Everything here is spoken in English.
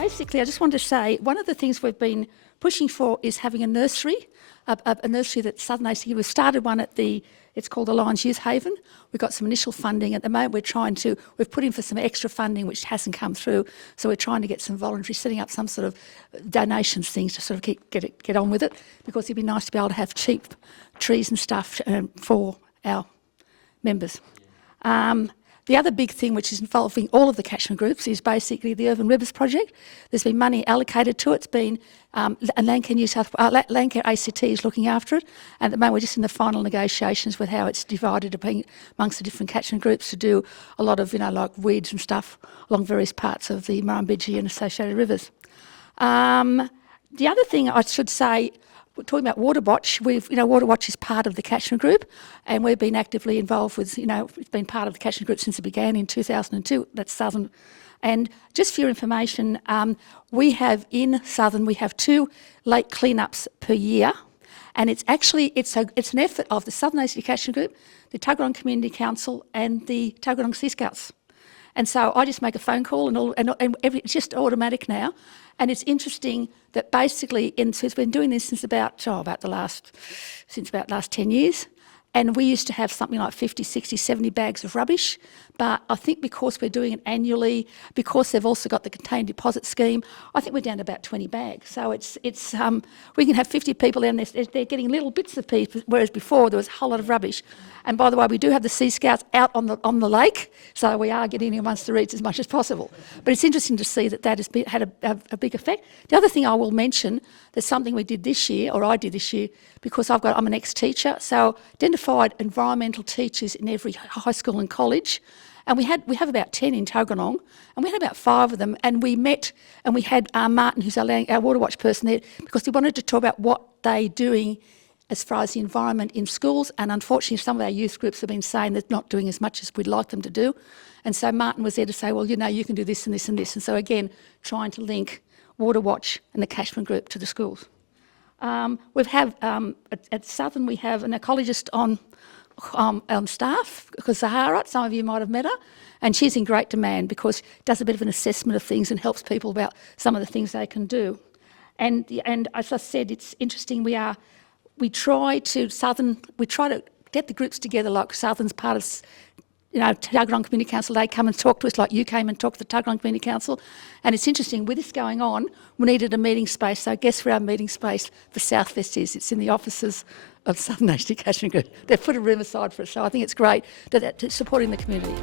basically, I just wanted to say, one of the things we've been pushing for is having a nursery, a nursery that Southern ACT. We've started one at it's called the Lions Youth Haven. We've got some initial funding. At the moment, we've put in for some extra funding which hasn't come through. So we're trying to get some voluntary, setting up some sort of donations things to sort of get on with it, because it'd be nice to be able to have cheap trees and stuff for our members. The other big thing which is involving all of the catchment groups is basically the Urban Rivers project. There's been money allocated to it. It's been Landcare ACT is looking after it, and at the moment we're just in the final negotiations with how it's divided amongst the different catchment groups to do a lot of, like weeds and stuff along various parts of the Murrumbidgee and associated rivers. The other thing I should say, we're talking about Waterwatch. Waterwatch is part of the catchment group, and we've been actively involved with, it's been part of the catchment group since it began in 2002. That's Southern. And just for your information, we have in Southern, we have 2 lake cleanups per year, and it's an effort of the Southern ACT Catchment Group, the Tuggeranong Community Council, and the Tuggeranong Sea Scouts. And so I just make a phone call, and it's just automatic now. And it's interesting that basically, so it's been doing this since about the last 10 years. And we used to have something like 50, 60, 70 bags of rubbish. But I think because we're doing it annually, because they've also got the contained deposit scheme, I think we're down to about 20 bags. So we can have 50 people in there. They're getting little bits of people, whereas before there was a whole lot of rubbish. And by the way, we do have the Sea Scouts out on the lake, so we are getting in amongst the reeds as much as possible. But it's interesting to see that has had a big effect. The other thing I will mention, there's something we did this year, or I did this year, because I'm an ex-teacher, so identified environmental teachers in every high school and college. And we have about 10 in Tuggeranong, and we had about 5 of them, and we met and we had Martin, who's our Waterwatch person there, because he wanted to talk about what they're doing as far as the environment in schools. And unfortunately, some of our youth groups have been saying they're not doing as much as we'd like them to do. And so Martin was there to say, well, you can do this and this and this. And so again, trying to link Waterwatch and the catchment group to the schools. At Southern, we have an ecologist on staff, because Sahara, some of you might have met her, and she's in great demand because she does a bit of an assessment of things and helps people about some of the things they can do. And as I said, it's interesting, we try to get the groups together, like Southern's part of Tuggeranong Community Council. They come and talk to us, like you came and talked to the Tuggeranong Community Council. And it's interesting, with this going on, we needed a meeting space. So guess where our meeting space for Southwest is? It's in the offices of Southern ACT Catchment Group. They've put a room aside for us. So I think it's great that supporting the community.